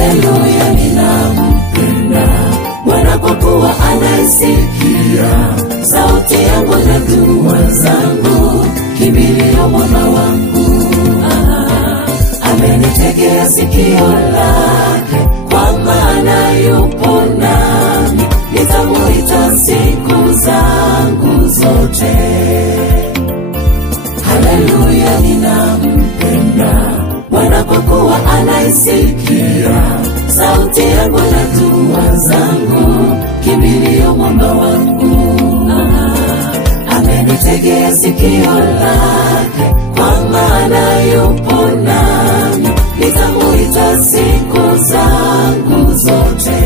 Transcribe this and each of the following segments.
Haleluya, ninampenda Bwana kwa kuwa anaisikia sauti yangu na dua zangu, kimbilio mwamba wangu. Amenitegea sikio lake, kwa maana yupo nami, nitamuita siku zangu zote. Haleluya, ninampenda Bwana kwa kuwa anaisikia sauti yangu na dua zangu, kimbilio mwamba wangu. Amenitegea sikio lake, kwa maana yupo nami, nitamuita siku zangu zote.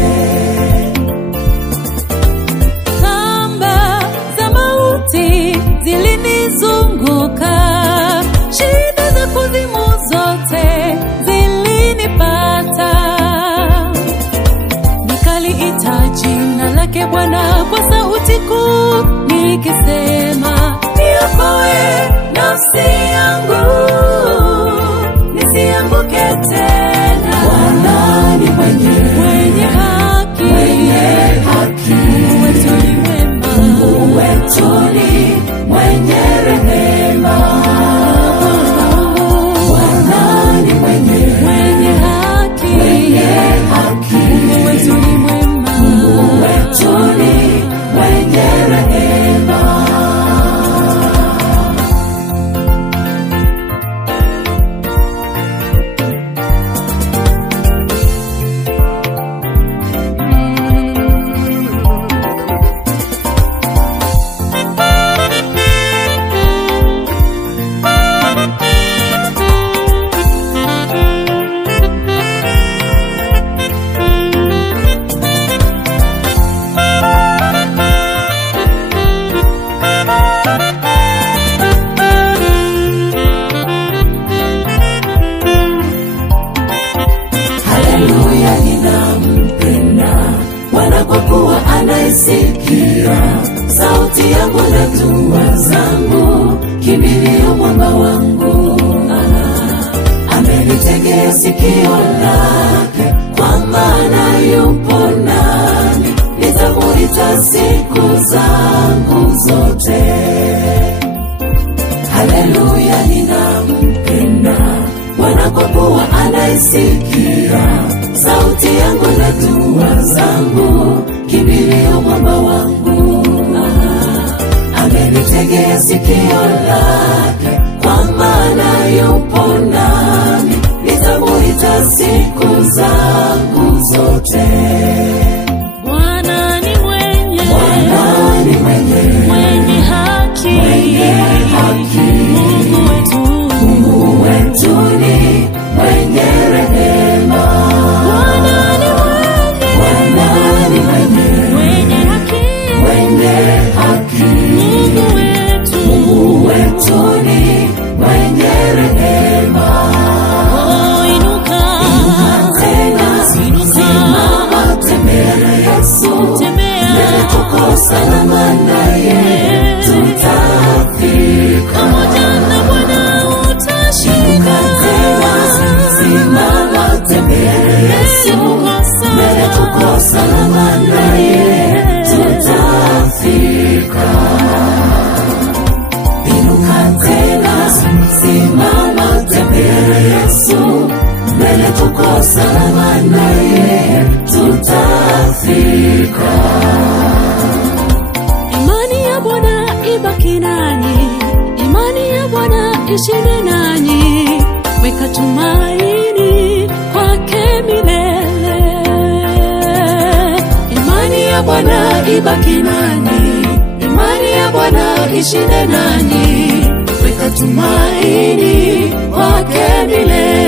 Kamba za mauti zilinizunguka, shida za kuzimu zote zilinipata. Nikaliita jina lake Bwana kwa sauti kuu, nikisema, niokoe nafsi yangu, nisianguke tena. Bwana ni mwenye haki, Mungu wetu ni mwema, Mungu wetu ni mwenye rehema. Bwana ni mwenye haki, Mungu wetu ni mwema, Mungu wetu ni mwenye rehema. Haleluya, ninampenda Bwana kwa kuwa anaisikia sauti yangu na dua zangu, kimbilio mwamba wangu. Amenitegea sikio lake, kwa maana yupo nami, nitamuita siku zangu zote. Haleluya, ninampenda Bwana kwa kuwa anaisikia sauti yangu na dua zangu, kimbilio mwamba wangu. Amenitegea sikio lake, kwa maana yupo nami, nitamuita siku zangu zote. Bwana ni mwenye haki, Mungu wetu ni mwenye rehema. Bwana ni mwenye haki, Mungu wetu ni mwenye rehema. inuka Tena simama, tembea na Yesu, mbele tuko salama naye, tutafika. pamoja na Bwana utashinda. Tena simama, tembea na Yesu, mbele tuko salama naye, tutafika. Inuka tena, simama, tembea na Yesu, mbele tuko salama naye, tutafika. Imani ya Bwana ibaki nanyi, imani ya Bwana ishinde nanyi, weka tumaini kwake milele. Imani ya Bwana ibaki nanyi, imani ya Bwana ishinde nanyi, weka tumaini kwake milele.